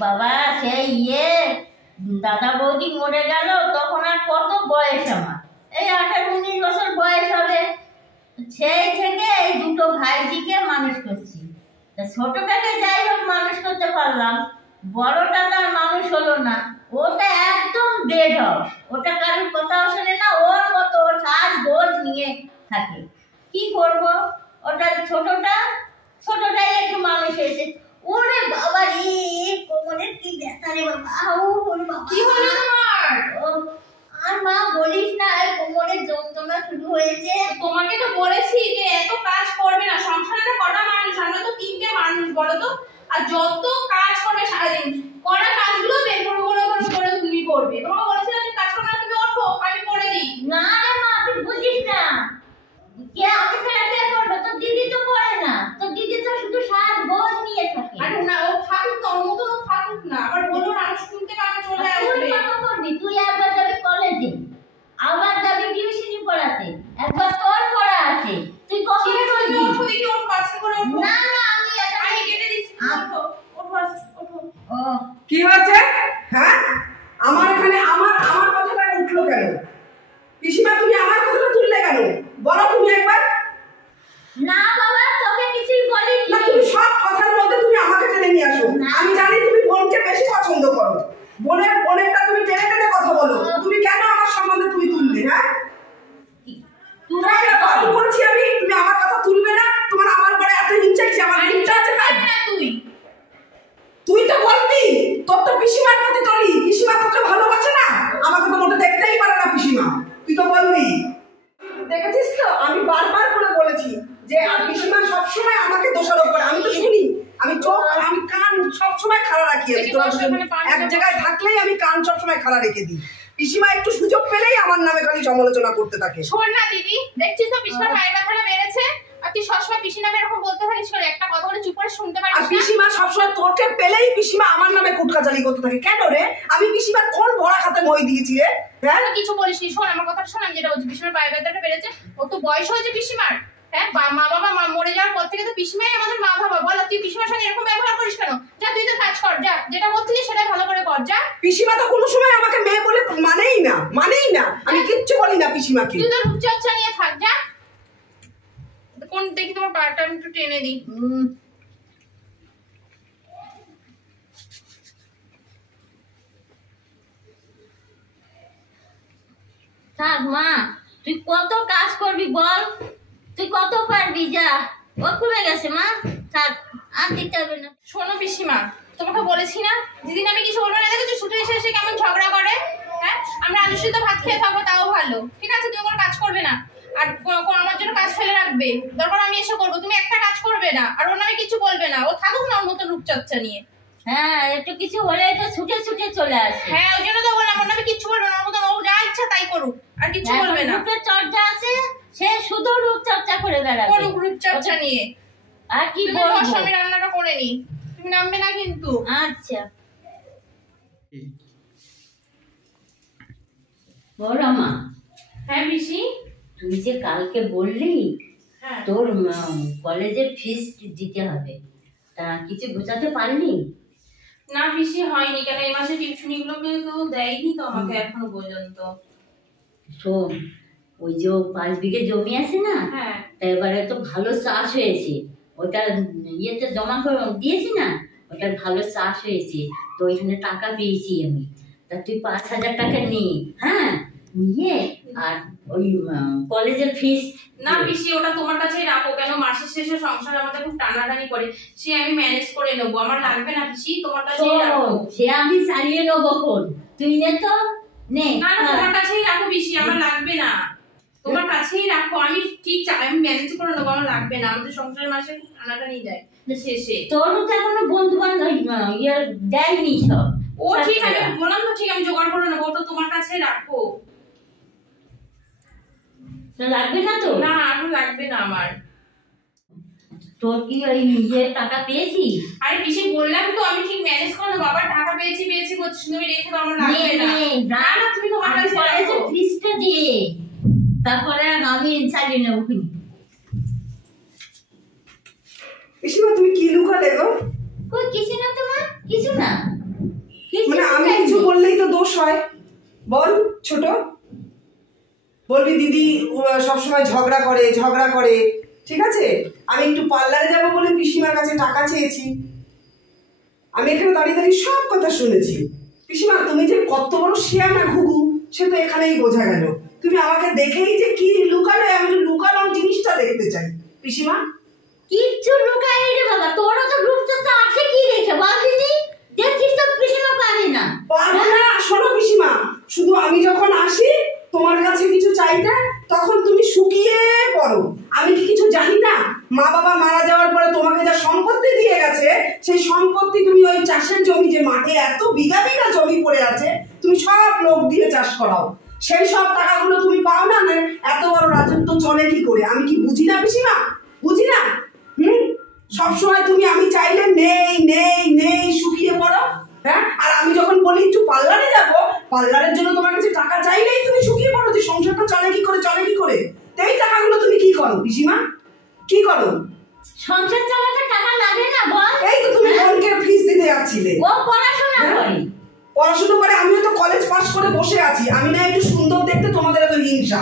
বাবা সেই দাদা বৌদি মরে গেল তখন আর কত বয়স আমার, এই 18-19 বছর বয়স হবে। সেই থেকে এই দুটো ভাইজিকে মানুষ করছি। ছোটটাকে যাই হোক মানুষ করতে পারলাম, বড়টা তার মানুষ হলো না। ওটা একদম বেড অফ, ওটা কারোর কথাও শোনে না, ওর মতো ওর শ্বাস গোজ নিয়ে থাকে। কি করব, ওটা ছোটটাই একটু মানুষ হয়েছে। ওরে বাবা রে, কোমরের কি ব্যথা রে বাবা। ওরে বাবা, কি হলো তোমার? আর মা বলিস না, কোমরের যন্ত্রণা শুরু হয়েছে। তোমাকে তো বলেছি যে এত কাজ করবে না, সংসারে কটা মানুষ, আমরা তো 3টে মানুষ, বলো তো। আর যত কাজ করবে সারাদিন, করা কাজগুলো বের করে তুমি করবে। তোমাকে বলেছিলাম যে কাজ করবে না, তুমি ওঠো আমি করে দিই। না রে মা, তুই বুঝিস না, কে আমি ছাড়া কে করবে? তোর দিদি তো করে না, তোর দিদি তো শুধু শ্বাস গোজ নিয়ে থাকে। আরে না, ও থাকুক না, ওর মতন ও থাকুক না। আবার বলো না, আমি শুনতে পাবো চলে আসবে। তুই কত করবি? তুই একবার যাবি কলেজে, আবার যাবি টিউশনি পড়াতে, একবার তোর পড়া আছে, তুই কত করবি? ওঠো দেখি, ওর পাশে করে ওঠো। না না, আমি কেটে দিচ্ছি, ওঠো ওঠো ওঠো। ও কি হয়েছে? হ্যাঁ, আমার এখানে আমার কথাটা উঠলো কেন? পিসিমা তুমি আমার কথাটা তুললে কেন? বলো তুমি একবার। না বাবা, তোকে কিছুই বলিনি। না, তুমি সব কথার মধ্যে তুমি আমাকে টেনে নিয়ে আসো। আমি জানি তুমি বোনকে বেশি পছন্দ করো, বোনেরটা তুমি টেনে টেনে কথা বলো। তুমি কেন আমার সম্বন্ধে তুমি তুললে? হ্যাঁ, তোমাকে বারণ করেছি আমি, তুমি আমার কথা তুলবে না। তোমার আমার পরে এত হিংসা আছে, আমার হিংসা আছে তাই না। তুই তো বলবি, তোর তো পিসিমার প্রতি তোরই, পিসিমা তোকে ভালোবাসে না, আমাকে তো মোটে দেখতেই পারে না পিসিমা, তুই তো বলবি। দেখেছিস তো, আমি বারবার করে বলেছি যে পিসিমা সবসময় আমাকে দোষারোপ করে। আমি তো শুনি, আমি চোখ আমি কান সবসময় খাড়া রাখি। এক জায়গায় থাকলেই আমি কান সবসময় খাড়া রেখে দিই। পিসিমা একটু সুযোগ পেলেই আমার নামে খালি সমালোচনা করতে থাকে। শোন না দিদি, দেখছিস তো পিসিমার পায়ের ব্যথাটা বেড়েছে, আর তুই সবসময় পিসি নামে এরকম বলতে থাকিস। একটা কথা বলে চুপ করে শুনতে পারিস আর না? পিসিমা সবসময় তোকে পেলেই পিসিমা আমার নামে কুটকাচালি করতে থাকে। কেন রে? আমি পিসিমার কোন ভরা খাতে মই দিয়েছি রে? হ্যাঁ, কিছু বলিসনি। শোন আমার কথাটা শোন, আমি যেটা বলছি, পিসিমার পায়ের ব্যথাটা বেড়েছে, ও তো বয়স হয়েছে পিসিমার। হ্যাঁ, মা বাবা মরে যাওয়ার পর থেকে তো পিসিমাই আমাদের মা বাবা। বল, তুই পিসিমার সঙ্গে এরকম ব্যবহার করিস কেন? যা, তুই তো কাজ কর, যা, যেটা করছিস সেটা ভালো করে কর, যা। পিসিমা তো কোনো সময় আমাকে মেয়ে বলে মানেই না। আমি কিচ্ছু বলি না পিসিমাকে। তুই তো রূপচর্চা নিয়ে থাক, যা। কোন দেখি তোমার পাটা আমি একটু টেনে দিই। থাক মা, তুই কত কাজ করবি বল, তুই কত পারবি? যা, ও খুলে গেছে মা, থাক আর দিতে হবে না। শোনো পিসিমা, তোমাকে বলেছি না দিদিন আমি কিছু বলবো না। দেখেছো ছুটি এসে কেমন ঝগড়া করে। হ্যাঁ, আমরা আলু সিদ্ধ ভাত খেয়ে থাকবো তাও ভালো, ঠিক আছে? তুমি কোনো কাজ করবে না, আর আমার জন্য কাজ ফেলে রাখবে। দরকার আমি এসে করবো, তুমি একটা কাজ করবে না, আর ওর নামে কিছু বলবে না। ও থাকুক না ওর মতো রূপচর্চা নিয়ে। হ্যাঁ, একটু কিছু হলে তো ছুটে চলে আসে। হ্যাঁ, ওই জন্য তো বললাম ওর নামে কিচ্ছু বলবে না, ওর মতন ও যা ইচ্ছা তাই করুক, আর কিছু বলবে না। রূপের চর্চা আছে, সে শুধু রূপচর্চা করে বেড়াবে। করুক রূপচর্চা নিয়ে। আর কি বলবো? আমি রান্নাটা করে নি, তুমি নামবে না কিন্তু। আচ্ছা বলো মা। হ্যাঁ পিসি, তুই যে কালকে বললি তোর কলেজের ফিস দিতে হবে, তা কিছু বোঝাতে পারলি? না পিসি, হয়নি। কেন এই মাসে টিউশনি গুলো তো দেয়নি তো আমাকে এখনো পর্যন্ত। শোন, ওই যে 5 বিঘে জমি আছে না, হ্যাঁ, তা এবারে তো ভালো চাষ হয়েছে, ওটা ইয়েতে জমা করে দিয়েছি না, ওটা ভালো চাষ হয়েছে, তো ওইখানে টাকা পেয়েছি আমি। তা তুই 5,000 টাকা নে, হ্যাঁ, নিয়ে আর ওই কলেজের ফিস। না পিসি, ওটা তোমার কাছেই রাখো। কেন মাসের শেষে সংসার আমাদের খুব টানাটানি করে, সে আমি ম্যানেজ করে নেবো, আমার লাগবে না পিসি, তোমার কাছেই রাখো। সে আমি চালিয়ে নেবো, কোন তুই নে তো, নে। না না, তোমার কাছেই রাখো পিসি, আমার লাগবে না, তোমার কাছেই রাখো। আমি ঠিক আমি ম্যানেজ করে নেবো, আমার লাগবে না। আমাদের সংসারের মাসে খুব টানাটানি যায় শেষে। তোরও তো এখনো বন্ধু বান্ধব দেয়নি সব। ও ঠিক, আমি বললাম তো ঠিক, আমি জোগাড় করে নেবো, তো তোমার কাছেই রাখো। লাগবে না তো? না, এখন লাগবে না আমার। তোর কি ওই নিজের টাকা পেয়েছি? আরে পিসি বললাম তো আমি ঠিক ম্যানেজ করে নেবো। বাবা টাকা পেয়েছি বলছিস, তুমি রেখে দাও, আমার লাগবে না। না না, তুমি তোমার কাছে রাখো। ফিসটা দিয়ে তারপরে আমি চালিয়ে নেবো। পিসিমা তুমি কি লুকালে গো? কই কিছু না, তোমার কিছু না। বল ছোট, বলবি দিদি সবসময় ঝগড়া করে, ঠিক আছে? আমি একটু পার্লারে যাবো বলে পিসিমার কাছে টাকা চেয়েছি। আমি এখানে দাঁড়িয়ে দাঁড়িয়ে সব কথা শুনেছি। পিসিমা তুমি যে কত বড় শিয়ানা ঘুঘু সে তো এখানেই বোঝা গেল। তুমি আমাকে দেখেই যে কি লুকালে, আমি লুকানোর জিনিসটা দেখতে চাই। পিসিমা কিচ্ছু লুকাই রে বাবা, তোরও তো রূপচর্চা আছে কি রেখে বল দিদি, দেখছিস তো পিসিমা পারে না। পারবো না, শোনো পিসিমা, শুধু আমি যখন আসি তোমার কাছে কিছু চাইতে তখন তুমি শুকিয়ে পড়ো। আমি কি কিছু জানি না? মা বাবা মারা যাওয়ার পরে তোমাকে যা সম্পত্তি দিয়ে গেছে সেই সম্পত্তি তুমি ওই চাষের জমি, যে মাঠে এত বিঘা বিঘা জমি পড়ে আছে, তুমি সব লোক দিয়ে চাষ করাও। সেই সব টাকাগুলো তুমি পাও না? এত বড় রাজত্ব চলে কি করে? আমি কি বুঝি না পিসিমা? বুঝি না? সবসময় তুমি আমি চাইলে নেই নেই নেই শুকিয়ে পড়ো। হ্যাঁ, আর আমি যখন বলি একটু পার্লারে যাবো, পার্লারের জন্য তোমার কাছে টাকা চাইলেই তুমি শুকিয়ে পড়ো যে সংসারটা চলে কি করে। এই টাকাগুলো তুমি কি করো পিসিমা? কি করো? সংসার চালাতে টাকা লাগে না বল? এই তো তুমি বোনকে ফিস দিতে যাচ্ছিলে। ও পড়াশোনা করে। পড়াশোনা করে, আমিও তো কলেজ পাস করে বসে আছি। আমি না একটু সুন্দর দেখতে, তোমাদের এত হিংসা।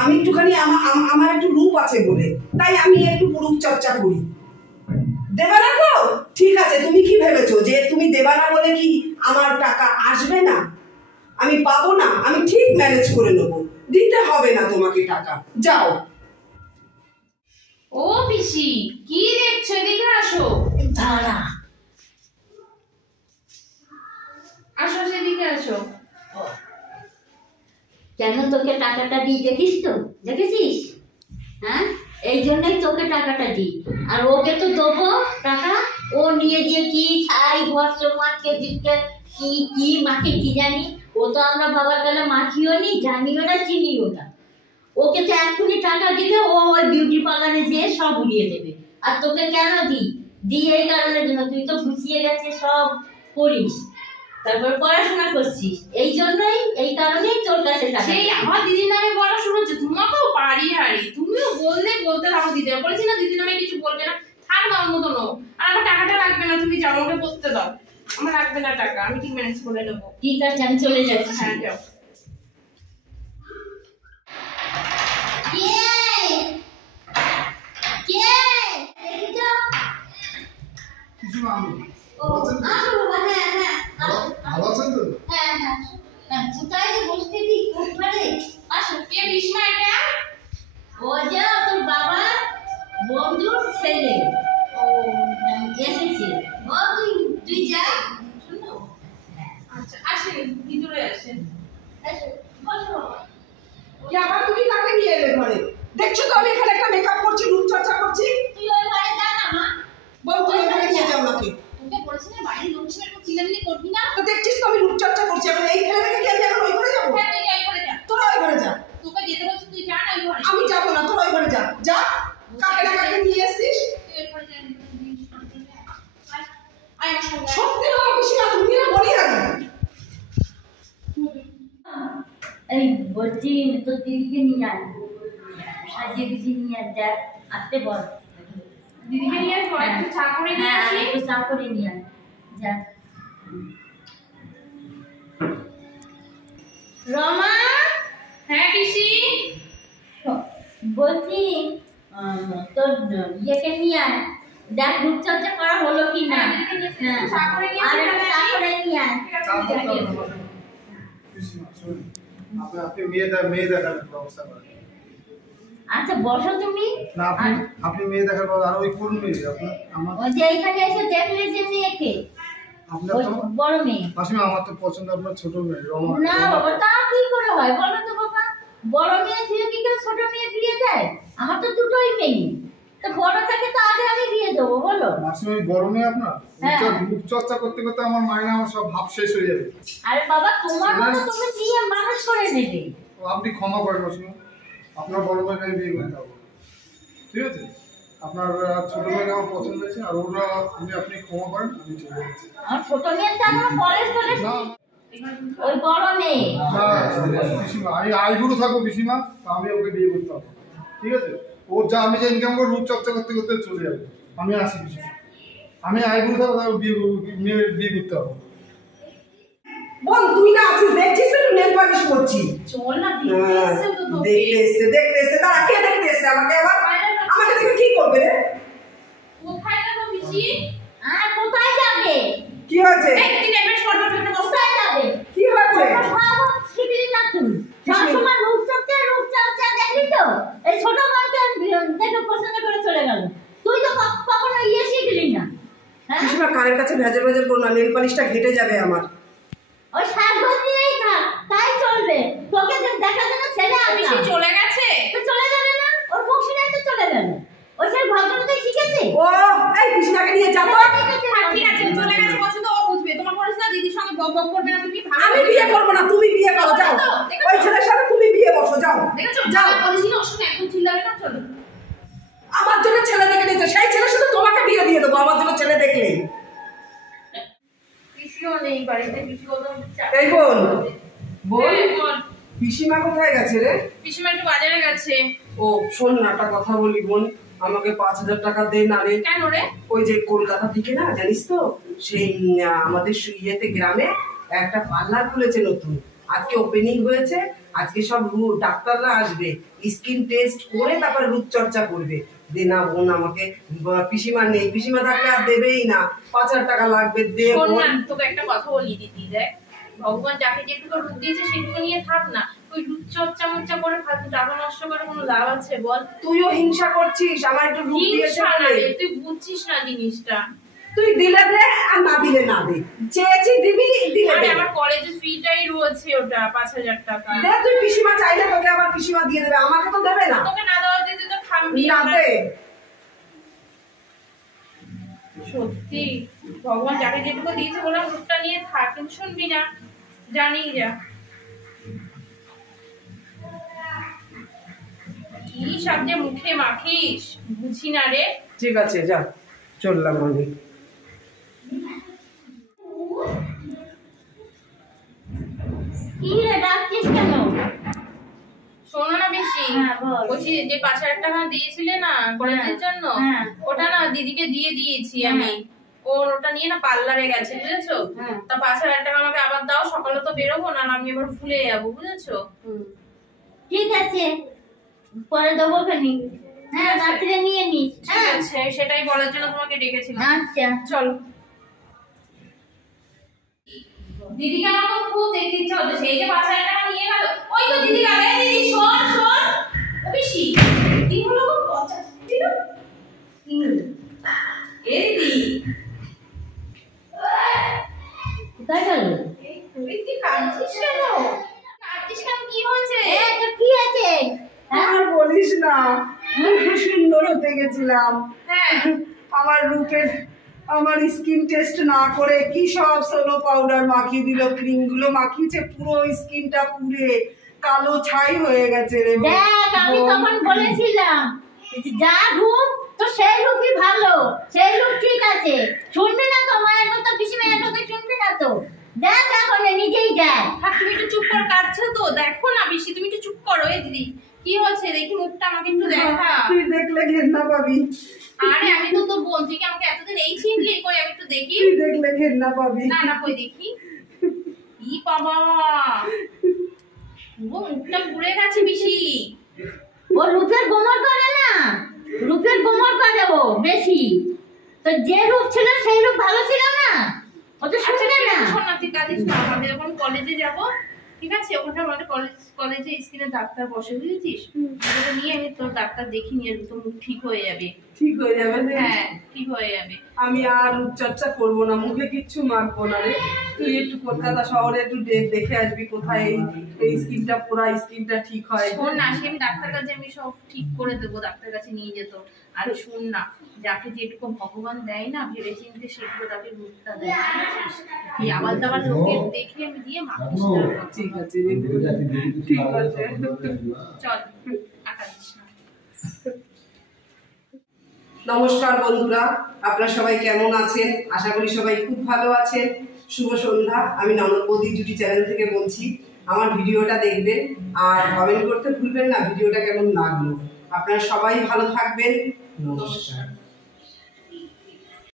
আমি একটুখানি আমার একটু রূপ আছে বলে, তাই আমি একটু রূপ চর্চা করি। দেবে না তো? ঠিক আছে, তুমি কি ভেবেছো যে তুমি দেবা না বলে কি আমার টাকা আসবে না? আমি পাবো না? আমি ঠিক ম্যানেজ করে নেবো, দিতে হবে না তোমাকে টাকা, যাও। ও পিসি কি দেখছো, এদিকে আসো। দাঁড়া, আসো সেদিকে আসো। কেন তোকে টাকাটা দিই দেখেছিস? হ্যাঁ, এই জন্যই তোকে টাকাটা দিই। আর ওকে তো দেবো টাকা, ও নিয়ে দিয়ে কি ছাই ভস্য মাকে দিকে কি মাকে কি জানি। ও তো আমরা বাবার কালে মাখিও নি, জানিও না, চিনিও না। ওকে তো এক্ষুনি টাকা দিলে ও ওই বিউটি পার্লারে যেয়ে সব উড়িয়ে দেবে। আর তোকে কেন দিই এই কারণের জন্য, তুই তো গুছিয়ে গেছে সব করিস, তারপর পড়াশোনা করছিস, এই জন্যই এই কারণেই তোর কাছে টাকা। সেই আমার দিদির নামে বলা শুরু হচ্ছে, তোমাকেও পারি হারি, তুমিও বলতে থাকো। দিদি বলেছি না দিদির নামে কিছু বলবে না, থাক দাও মতো নো। আর আমার টাকাটা লাগবে না, তুমি যাও, আমাকে বলতে দাও। আমার লাগবে না টাকা, আমি ঠিক ম্যানেজ করে নেবো। ঠিক আছে, আমি চলে যাচ্ছি। হ্যাঁ যাও। কোথায় বসতে দিই, আসো। কে বিস্মা এটা? ও যে তোর বাবা বন্ধুর ছেলে এসেছে। ও তুই যা, শুনো। আচ্ছা আসেন, ভিতরে আসেন। বসো। আবার তুমি কাকে নিয়ে এলে ঘরে? দেখছো তো আমি এখানে একটা মেকআপ করছি, রূপচর্চা করছি। তুই ওই ঘরে যা না মা। বল তুই এখানে নিয়ে যাও নাকি? তোকে বলেছি না বাড়ির লোক ছিল, একটু চিল্লামিল্লি করবি না। তো দেখছিস তো আমি রূপচর্চা করছি, এখন এই ফেলে রেখে কি আমি এখন ওই ঘরে যাবো? হ্যাঁ তুই যাই করে যা। তোরা ওই ঘরে যা। তোকে যেতে বলছি, তুই যা না ওই ঘরে। আমি যাবো না, তোরা ওই ঘরে যা। যা, কাকে না কাকে নিয়ে এসছিস? তুই ওই ঘরে যা। আয় আমার সঙ্গে আয়। সত্যি বাবা পিসিমা, তুমি না বলি আগে। এই বলছি তোর দিদিকে নিয়ে আয়, সাজিয়ে গুছিয়ে নিয়ে আয়, দেখ আসতে বল। দিদিকে নিয়ে আসবো, একটু চা করে নিয়ে হ্যাঁ, আসি। একটু চা করে নিয়ে আয়, যা। রমা, হ্যাঁ পিসি। বলছি তোর ইয়েকে নিয়ে আয়, দেখ রূপচর্চা করা হলো কি না। হ্যাঁ, চা করে নিয়ে আর আসি, একটা চা করে নিয়ে আয়। আপনি মেয়ে দেখার ব্যবস্থা করেন। আচ্ছা বসো তুমি। না আপনি মেয়ে দেখার পর আর ওই কোন মেয়ে আপনার? আমার ওই যে এখানে এসে দেখলে যে মেয়েকে, আপনার ওই তো বড় মেয়ে। মাসিমা আমার তো পছন্দ আপনার ছোট মেয়ে রমা। না বাবা, তা কি করে হয় বলো তো বাবা? বড় মেয়ে দিয়ে কি কেউ ছোট মেয়ে বিয়ে দেয়? আমার তো দুটোই মেয়ে, তো বড় থাকে তো আগে আমি বিয়ে দেবো বলো। মাসিমা ওই বড় মেয়ে আপনার? হ্যাঁ। রূপচর্চা করতে করতে আমার মাইনে আমার সব ভাব শেষ হয়ে যাবে। আরে বাবা, তোমার মতো তুমি বিয়ে মানুষ করে নেবে। তো আপনি ক্ষমা করেন মাসিমা, আপনার বড় মেয়েকে আমি বিয়ে করতে হবে, ঠিক আছে? আপনার ছোট মেয়েকে আমার পছন্দ হয়েছে, আর ওরা আপনি ক্ষমা করেন, আমি চলে যাচ্ছি। আমার ছোট মেয়ে তো এখনো কলেজ কলেজ, না ওই বড় মেয়ে। পিসিমা আমি আইবুড়ো থাকবো পিসিমা, তা আমি ওকে বিয়ে করতে হবে, ঠিক আছে? ওর যা আমি যে ইনকাম করে রূপচর্চা করতে করতে চলে যাবে। আমি আসি পিসিমা, আমি আইবুড়ো থাকবো, তারপর বিয়ে করতে হবে। বোন তুই না আছিস, দেখছিস একটু নেল পালিশ করছি। চল না, দেখতে এসছে তো তোকে। দেখতে এসছে দাঁড়া, কে দেখতে এসছে আমাকে? আমাকে দেখে কি করবে রে? কোথায় যাবো পিসি? কোথায় যাবে? কি হয়েছে? এই তুই নেবে শর্ট করে বসে। কোথায় যাবে? কি হয়েছে? শিখলি না তুই? সবসময় রূপচর্চা দেখলি তো? এই ছোট মাকে দেখে পছন্দ করে চলে গেল। তুই তো কখনো শিখলি না। হ্যাঁ, পিসিমা কানের কাছে ভেজা ভেজা করো না, নেল পালিশটা ঘেটে যাবে আমার। ওই সাবধান নিয়েই থাক, তাই চলবে। তোকে দেখা যেন ছেলে পিসি চলে গেছে। তো চলে যাবে না? ওর মুখ শুনে তো চলে গেল। ওই সেই ভদ্রতাই শিখেছে। ও এই পিসিমাকে নিয়ে যাবো। ঠিক আছে, চলে গেছে বলছো তো ও বুঝবে। তোমার বলেছ না দিদির সঙ্গে বক বক করবে না, তুমি ভালো। আমি বিয়ে করবো না, তুমি বিয়ে করো, যাও। ওই ছেলের সাথে তুমি বিয়ে বসো, যাও। দেখেছো? যাও। বলেছি না ওর সঙ্গে একদম চিল্লাবে না, চলো। আমার জন্য ছেলে দেখে নিয়েছে, সেই ছেলের সাথে তোমাকে বিয়ে দিয়ে দেবো আমার জন্য ছেলে দেখলে। পিসিও নেই বাড়িতে, পিসি বলতো এই বোন, বোন বল। পিসিমা কোথায় গেছে রে? পিসিমা একটু বাজারে গেছে। ও শোন না, একটা কথা বলি বোন, আমাকে 5,000 টাকা দে না রে। কেন রে? ওই যে কলকাতা থেকে না, জানিস তো সেই আমাদের ইয়েতে গ্রামে একটা পার্লার খুলেছে নতুন, আজকে ওপেনিং হয়েছে। আজকে সব ডাক্তাররা আসবে, স্কিন টেস্ট করে তারপরে রূপচর্চা করবে। দে না বোন আমাকে, পিসিমা নেই, পিসিমা থাকলে আর দেবেই না, 5,000 টাকা লাগবে, দে শোন বোন। না, তোকে একটা কথা বলি দিদি, দেখ ভগবান যাকে যেটুকু রূপ দিয়েছে সেটুকু নিয়ে থাক না। ওই রূপ চর্চা মর্চা করে ফালতু টাকা নষ্ট করে কোনো লাভ আছে বল? তুইও হিংসা করছিস, আমার একটু রূপ দিয়েছে হিংসা না বলে। রে, তুই বুঝছিস না জিনিসটা। তুই দিলে দে আর না দিলে না দে, চেয়েছি দিবি, দিলে আরে দে। আমার কলেজের ফিটাই রয়েছে ওটা 5,000 টাকা। দে তুই, পিসিমা চাইলে তোকে আবার পিসিমা দিয়ে দেবে, আমাকে তো দেবে না। তোকে না দেওয়া দিতে তো থামবি না না। দে। সত্যি ভগবান যাকে যেটুকু দিয়েছে বললাম রূপটা নিয়ে থাক, কিন্তু শুনবি না, জানি যা। কি সব যে মুখে মাখিস বুঝি না রে। ঠিক আছে যা, চললাম আমি। কি রে, ডাকছিস কেন? শোনো না বেশি, হ্যাঁ, বল। বলছি যে 5,000 টাকা দিয়েছিলে না কলেজের জন্য, হ্যাঁ। ওটা না দিদিকে দিয়ে দিয়েছি হ্যাঁ। আমি। ওটা নিয়ে না পার্লারে গেছে, বুঝেছো? হ্যাঁ। তা 5,000 টাকা আমাকে আবার দাও, সকালে তো বেরোবো না, আমি এবার ভুলে যাবো, বুঝেছো? ঠিক আছে, পরে দেবো খানি। হ্যাঁ, রাত্রে নিয়ে নিস। ঠিক হ্যাঁ, আছে, সেটাই বলার জন্য তোমাকে ডেকেছিলাম। আচ্ছা। চলো। দিদিকে আমার তো খুব দেখতে ইচ্ছা হতো, সেই যে 5,000 টাকা নিয়ে গেল। ওই তো দিদি গেল। এই দিদি শোন শোন, ও পিসি কি হলো গো? পচা দিল কি হলো? এই দিদি কোথায় গেল? তুই কি কাঁদছিস কেন? কাঁদছিস কেন, কি হয়েছে? তোর কি আছে? আর বলিস না, খুব সুন্দর হতে গেছিলাম। হ্যাঁ, আমার রূপের, আমার স্কিন টেস্ট না করে কি সব সোলো পাউডার মাখিয়ে দিল, ক্রিম গুলো মাখিয়েছে, পুরো স্কিনটা পুড়ে কালো ছাই হয়ে গেছে রে। দেখ, আমি তখন বলেছিলাম যা রূপ তো সেই রূপই ভালো, সেই রূপ ঠিক আছে। শুনবি না তো মায়ের কথা, পিসিমায়ের কথা শুনবি না তো। দেখ এখন নিজেই দেখ। থাক, তুমি একটু চুপ করো, কাঁদছো তো। দেখো না পিসি, তুমি একটু চুপ করো। এই দিদি কি হচ্ছে দেখি, মুখটা আমাকে একটু দেখা। তুই দেখলে ঘেন্না পাবি, আরে আমি তো তোর বোন, তুই কি আমাকে এতদিন এই চিনলি? কই আমি একটু দেখি। তুই দেখলে ঘেন্না পাবি। না না, কই দেখি। ই বাবা, পুরো মুখটা পুড়ে গেছে পিসি। ও রূপের গোমর করে না, রূপের গোমর করে ও বেশি। তো যে রূপ ছিল সেই রূপ ভালো ছিল না, ও তো আচ্ছা শুনবে ঠিক না। আছে, শোন না, তুই কাঁদিস না। আমাদের যখন কলেজে যাবো, ঠিক আছে, ওখানে আমাদের কলেজে স্কিনের ডাক্তার বসে, বুঝেছিস? ওটা নিয়ে আমি তোর ডাক্তার দেখি নিয়ে তোর মুখ ঠিক হয়ে যাবে। ঠিক হয়ে যাবে রে। হ্যাঁ, ঠিক হয়ে যাবে। আমি আর রূপচর্চা করবো না, মুখে কিচ্ছু মাখবো না রে। তুই একটু কলকাতা শহরে একটু দেখে আসবি কোথায় এই স্কিনটা, পুরা স্কিনটা ঠিক হয়। শোন না, সে আমি ডাক্তার কাছে আমি সব ঠিক করে দেবো, ডাক্তার কাছে নিয়ে যেত। আর শোন না, যাকে যেটুকু ভগবান দেয় না ভেবে চিনতে, সেগুলো তাকে রূপটা দেয়, বুঝেছিস? এই আবার দাবার লোকের দেখে আমি দিয়ে মাখিস না। ঠিক আছে রে, ঠিক আছে। চল, আকাশ না। নমস্কার বন্ধুরা, আপনারা সবাই কেমন আছেন? আশা করি সবাই খুব ভালো আছেন। শুভ সন্ধ্যা, আমি ননদ বৌদি জুটি চ্যানেল থেকে বলছি। আমার ভিডিওটা দেখবেন আর কমেন্ট করতে ভুলবেন না ভিডিওটা কেমন লাগলো। আপনারা সবাই ভালো থাকবেন। নমস্কার।